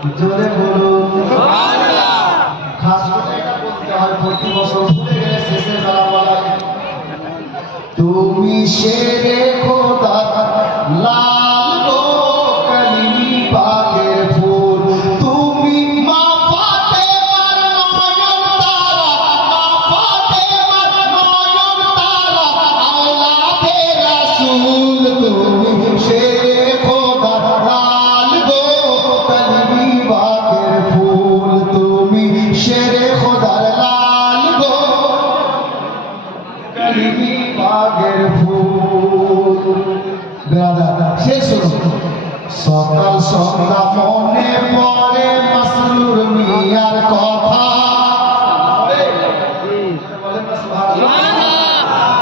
জোরে বলুন সুবহানাল্লাহ। খাস করে এটা বলতে হয় প্রতি বছর ভুলে গেলে শেষে বেলা বলা তুমি শেরে খোদা লাল গো কালিমি পাকের ফুল তুমি মা ফাতেমার নয়ন তারা মা ফাতেমার নয়ন তারা আওলাদে রাসূল তুমি শেরে খোদা লাল গো কালিমি পাকের ফুল তুমি শেরে খোদার লাল গো কালিমি পাকের ফুল। শেষ সকাল সন্ধ্যা মনে পড়ে মাসরুর মিয়ার কথা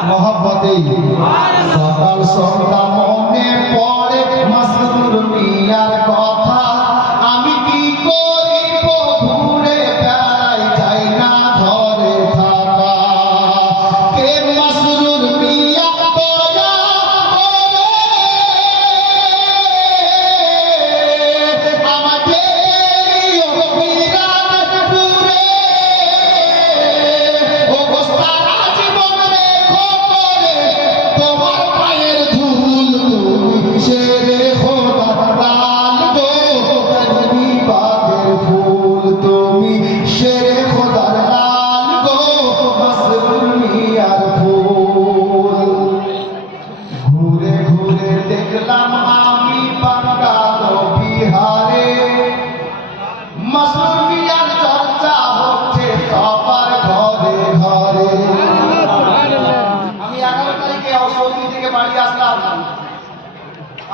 মহব্বতে সকাল সন্ধ্যা মনে পড়ে মাসরুর মিয়ার কথা আমি কি করিব ঘুরে বেড়াই যাই না ঘরে থাকা কে মাসরুর মিয়া দয়া করে আমাকে নিও মিরানপুরে ও গো সারা জীবন রেখো করে তোমার পায়ের ধুল তুমি শেরে খোদা লাল গো কালিমি পাকের ফুল তুমি শেরে খোদার লাল গো মাসরুর মিয়ার ফুল। ঘুরে ঘুরে দেখলাম আমি বাঙ্গাল বিহারে মাসরুর মিয়ার চর্চা হচ্ছে সবার ঘরে ঘরে। আমি 11 তারিখে সৌদি থেকে বাড়ি আসলাম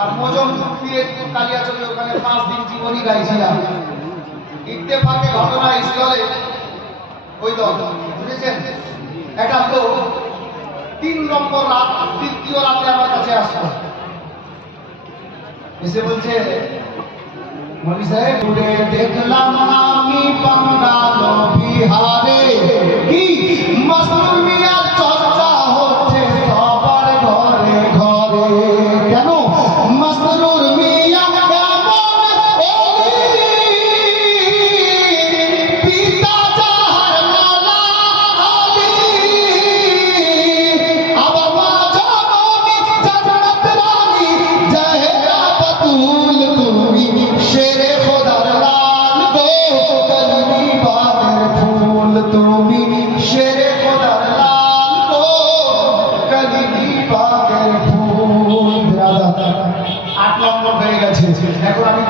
আর মজমপুর পিরোজপুর কালিয়াচকে ওখানে 5 দিন জীবনী গাইছিলাম। ইত্তেফাকে ঘটনা স্থলে ওই দল বুঝেছেন একটা তো 3 নম্বর রাত দ্বিতীয় রাতে আমার কাছে আসলো এসে বলছে মৌলভী সাহেব ঘুরে দেখলাম আমি বাঙ্গাল বিহারে কি মাসরুর মিয়ার চর্চা হচ্ছে সবার ঘরে ঘরে কেন মাসরুর মিয়া কেমন পিতা যাহার নালা আলী আবার মা জননী জান্নাত রানী জাহেরা বাতুল তুমি শেরে খোদার লাল গো কালিমি পাকের ফুল তুমি শেরে খোদার লাল গো কালিমি পাকের ফুল। 8 নম্বর হয়ে গেছে এখন আমি